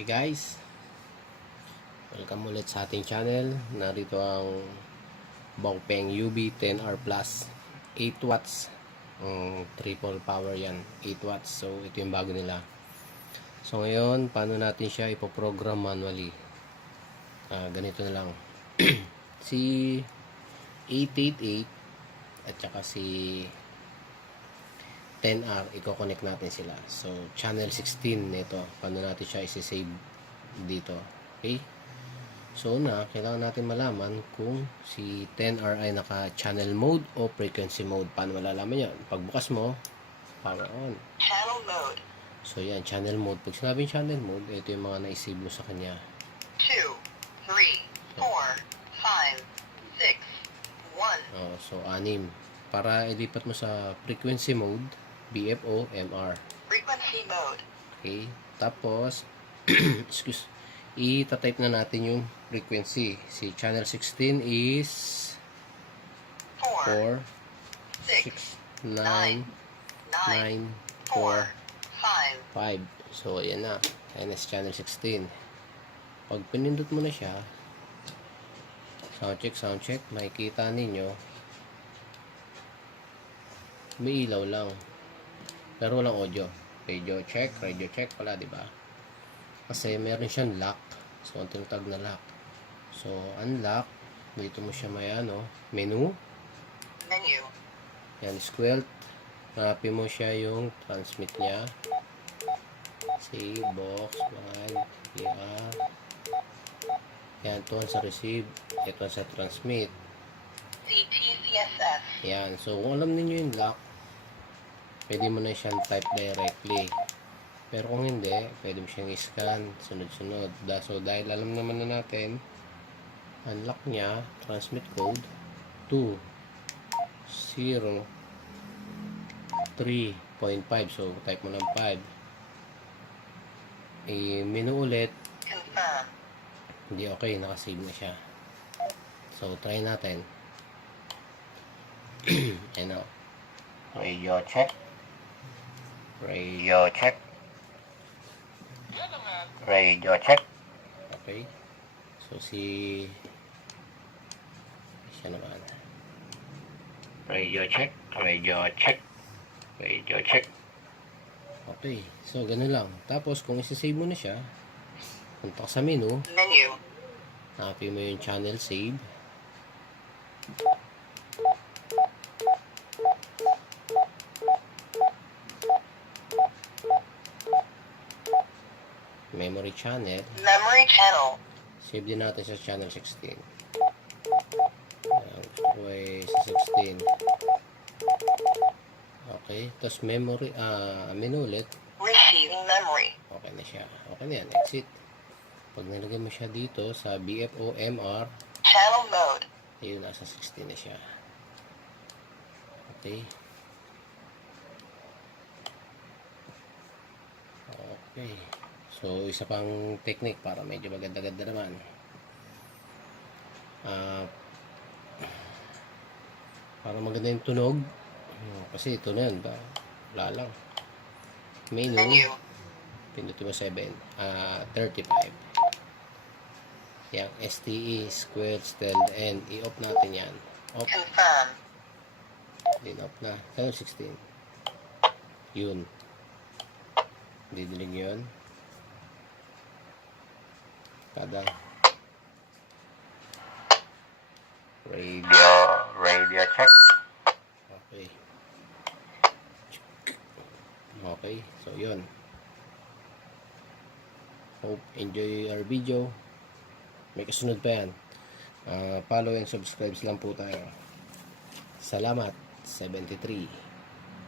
Okay guys, welcome ulit sa ating channel. Narito ang Baopeng UB 10R Plus 8 watts, triple power yan, 8 watts. So ito yung bago nila. So ngayon, paano natin siya ipoprogram manually? Ganito na lang. Si 888 at saka si 10R, i-connect natin sila. So, channel 16 nito. Paano natin siya isi-save dito. Okay? So, kailangan natin malaman kung si 10R ay naka-channel mode o frequency mode. Paano malalaman yan? Pagbukas mo, power on. Channel mode. So, yan, channel mode. Pag sinabing channel mode, ito yung mga na-save mo sa kanya. 2, 3, 4, 5, 6, 1. So, 6. Para ilipat mo sa frequency mode, BFO, MR. Frequency mode. Okay. Tapos, i-type na natin yung frequency. Si channel 16 is 4, 6, 9, 9, 4, 5. So, ayan na. Ayan na si channel 16. Pag pinindot mo na siya, sound check, makikita ninyo, may ilaw lang. Pero walang audio. Radio check pala, di ba? Kasi meron siyang lock. So, ang tinatawag na lock. So, unlock. Dito mo siya may menu. Yan, squirt. Hanapin mo siya yung transmit niya. Save, box, mag, PR. Yan, ito sa receive. Ito sa transmit. CTCSS. Yan. So, kung alam niyo yung lock, pwede mo na siyang type directly. Pero kung hindi, pwede mo siyang i-scan sunod-sunod. So, dahil alam naman na natin, unlock niya, transmit code 2 0 3.5. So, type mo ng 5. I-menu ulit. Confirm. Hindi okay, nakasave na siya. So, try natin. Ayan o. Radio check. Radio check. Okay. So, siya naman. Radio check. Okay. So, ganun lang. Tapos, kung isi-save mo na siya, punta ka sa menu. Hanapin mo yung channel save. Memory channel. Save din natin sa channel 16. Gusto ko ay sa 16. Okay. Tapos memory, menu ulit. Receiving memory. Okay na siya. Okay na yan. Exit. Pag nilagay mo siya dito sa BFO MR, Channel mode. ayun, nasa 16 na siya. Okay. Okay. So, isa pang technique para medyo maganda-ganda naman. Para maganda yung tunog. Kasi ito na yun. Wala lang. Menu. Pindutin mo 7. 35. Yang STE, squared, stilled, and i-off natin yan. Off. Confirm. Din off na. Channel 16. Yun. Didilig yun. Kada radio check. Okay, so yun. Hope enjoy our video. May kasunod pa yan. Follow and subscribe lang po tayo. Salamat. 73.